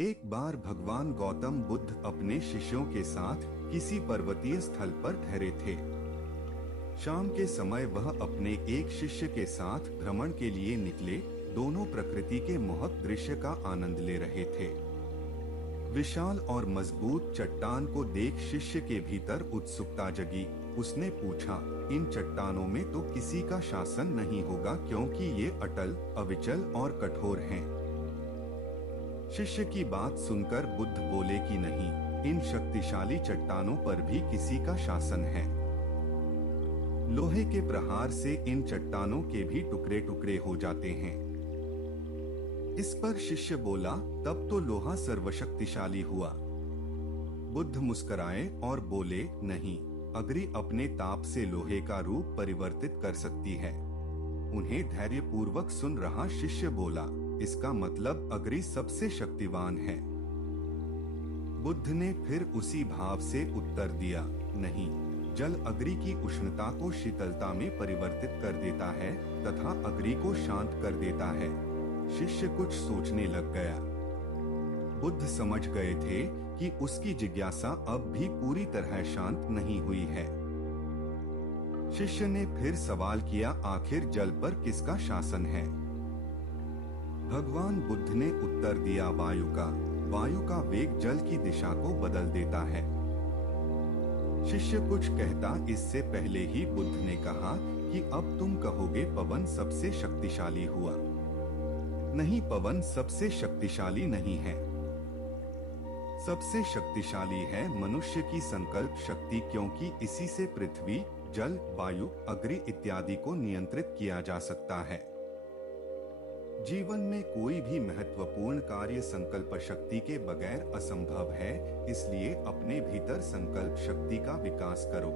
एक बार भगवान गौतम बुद्ध अपने शिष्यों के साथ किसी पर्वतीय स्थल पर ठहरे थे। शाम के समय वह अपने एक शिष्य के साथ भ्रमण के लिए निकले। दोनों प्रकृति के मोहक दृश्य का आनंद ले रहे थे। विशाल और मजबूत चट्टान को देख शिष्य के भीतर उत्सुकता जगी। उसने पूछा, इन चट्टानों में तो किसी का शासन नहीं होगा, क्योंकि ये अटल, अविचल और कठोर हैं। शिष्य की बात सुनकर बुद्ध बोले कि नहीं, इन शक्तिशाली चट्टानों पर भी किसी का शासन है। लोहे के प्रहार से इन चट्टानों के भी टुकड़े टुकड़े हो जाते हैं। इस पर शिष्य बोला, तब तो लोहा सर्वशक्तिशाली हुआ। बुद्ध मुस्कुराए और बोले, नहीं, अग्नि अपने ताप से लोहे का रूप परिवर्तित कर सकती है। उन्हें धैर्यपूर्वक सुन रहा शिष्य बोला, इसका मतलब अग्नि सबसे शक्तिवान है। बुद्ध ने फिर उसी भाव से उत्तर दिया, नहीं, जल अग्नि की उष्णता को शीतलता में परिवर्तित कर देता है तथा अग्नि को शांत कर देता है। शिष्य कुछ सोचने लग गया। बुद्ध समझ गए थे कि उसकी जिज्ञासा अब भी पूरी तरह शांत नहीं हुई है। शिष्य ने फिर सवाल किया, आखिर जल पर किसका शासन है? भगवान बुद्ध ने उत्तर दिया, वायु का। वायु का वेग जल की दिशा को बदल देता है। शिष्य कुछ कहता इससे पहले ही बुद्ध ने कहा कि अब तुम कहोगे पवन सबसे शक्तिशाली हुआ। नहीं, पवन सबसे शक्तिशाली नहीं है। सबसे शक्तिशाली है मनुष्य की संकल्प शक्ति, क्योंकि इसी से पृथ्वी, जल, वायु, अग्नि इत्यादि को नियंत्रित किया जा सकता है। जीवन में कोई भी महत्वपूर्ण कार्य संकल्प शक्ति के बगैर असंभव है, इसलिए अपने भीतर संकल्प शक्ति का विकास करो।